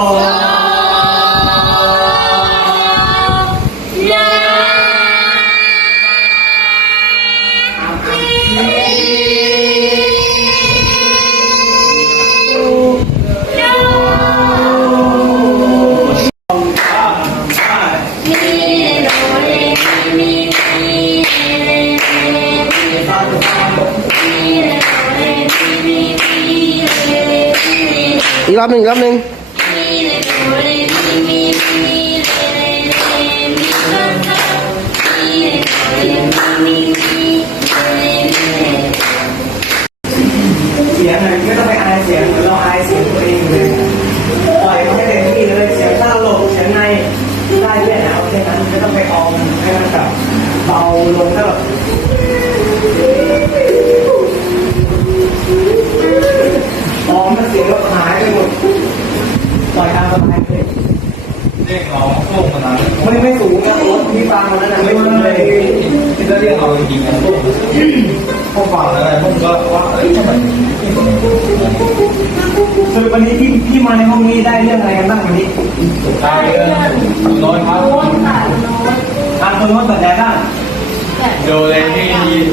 อีกรอบหนึ่งอีกรอบหนึ่ง สียงเราอายเสียงตัวเองเลยปล่อยมันให้เต็มที่เลยเสียงถ้าหลบเสียงในได้แค่ไหนเอาแค่นั้นไม่ต้องไปออมให้มันแบบเบาลงก็แบบออมแล้วเสียงก็หายไปหมดปล่อยตามสบายเลยเรียกเราพวกมันนั้นไม่ไม่สูงนะรถที่ฟังมันนั้นนะไม่ไม่สูงเลยที่จะเรียกเราจริงๆนะพวกพวกฟังอะไรพวกก็ว่าเอ้ยทำไม คือวันนี้ที่พี่มาในห้องนี้ได้เรื่องอะไรกันบ้างวันนี้ตายเลยน้อยครับทางคนโน้นสนใจบ้างดูเลยที่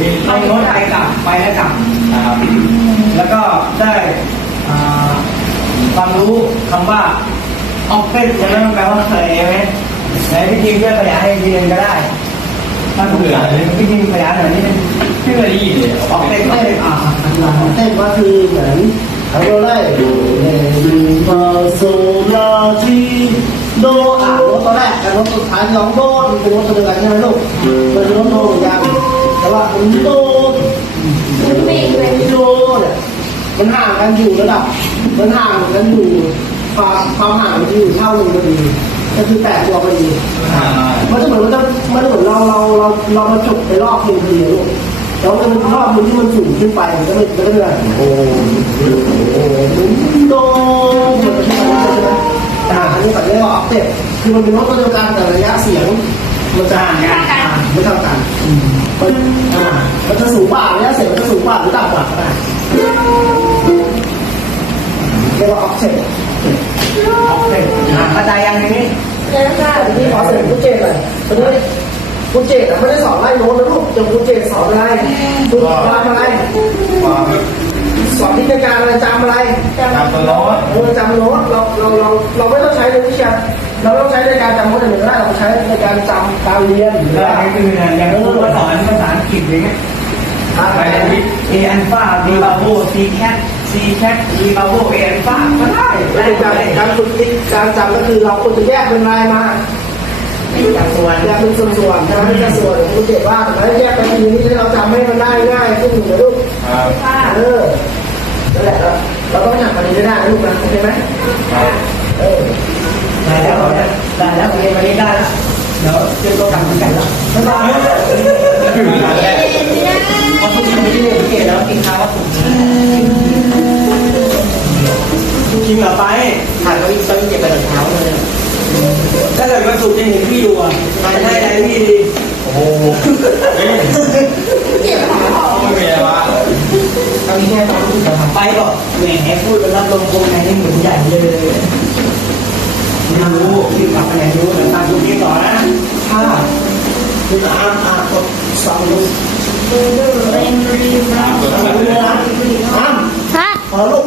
ที่ทางโน้นไปกลับไปแล้วกลับนะครับแล้วก็ได้อ่าความรู้คำว่าออฟฟิศใช่ไหมมันแปลว่าเคยไหมไหนพี่ทีมช่วยขยายให้ทีนึงก็ได้ถ้าถูกใจพี่ทีมขยายหน่อยนิดนึง ก็คือเหมือนเขาเรียกว่าอะไรเอ่อฟาโซลาทีโดอะโน้ตตอนแรกแต่โน้ตสุดท้ายร้องโดเป็นโน้ตเดียวกันใช่ไหมลูกเป็นโน้ตโดเหมือนกันแต่ว่าเป็นโดเป็นโดเนี่ยมันห่างกันอยู่ระดับมันห่างกันอยู่ความความห่างมันอยู่เท่าหนึ่งพอดีก็คือแปดตัวพอดีมันจะเหมือนมันจะมันจะเหมือนเราเราเราเรามาจบในรอบหนึ่งทีลูก แล้วมันเป็นรอบหนึงที่มันสูงขึ้นไปมันก็เลยมันก็เลยโอ้โหโดนมันจะเป็นอะไรใช่ไหมอ่าอันนี้แบบเรียกว่าออฟเซ็ตคือมันเป็นรถตัวเดียวกันแต่ระยะเสียงมันจะห่างกันไม่เท่ากันมันอ่ามันจะสูงกว่าระยะเสียงมันจะสูงกว่าหรือต่ำกว่าก็ได้เรียกว่าออฟเซ็ตออฟเฟิศอ่าเข้าใจยังทีนี้ที่ขอเสนอคุณเจตหน่อยตอนนี้ คุณเจตอะไม่ได้สอนไล่โน้ตนะลูกจงคุณเจตสอนอะไรคุณสอนอะไร ความสอนที่ในการอะไรจำอะไรตามตัวโน้ตเออจำโน้ตเราเราเราเราไม่ต้องใช้ในวิชาเราไม่ต้องใช้ในการจำโน้ตอย่างเดียวได้เราใช้ในการจำการเรียนหรือแล้วว่าก็คือเนี่ยอย่างพูดว่าสอนภาษาอังกฤษอย่างเงี้ยอะไรเออันฟาบีบาโบซีแคทซีแคทบีบาโบเออันฟาก็ได้และในการการฝึกที่การจำก็คือเราควรจะแยกเป็นรายมา จากส่วนแยกเป็นส่วนๆใช่ไหมเป็นส่วนคุณเจตว่าแล้วแยกไปทีนี้เราจำให้มันได้ง่ายขึ้นนะลูกครับเออนั่นแหละเราเราต้องหนักกว่านี้ได้นะลูกนะโอเคไหมครับเออได้แล้วได้แล้วเรียนวันนี้ได้แล้วเดี๋ยวเตรียมตัวกลับเหมือนกันละบ๊ายบายถึงแล้วแหละขอบคุณที่ได้เกตแล้วกินข้าวว่าผมกินกับไปถ่ายก็วิ่งก็วิ่งเก็บไปแต่เช้าเลย ถ้าเกิดวันศุกร์จะเห็นพี่ดูอะไปได้ใจพี่ดีโอ้โหเฮ้ยไม่มีอะไรวะตอนนี้แค่ตอนที่จะทไปก็แหมพูดกันรับลมคงในนี่เหมือนใหญ่เลยไม่รู้พี่กลับไปไหนรู้เดี๋ยวตามดูพี่ต่อนะถ้าำคืออ่านอ่านกดสองลูกตามตัวนั้นแหละอ่านฮะพอลูก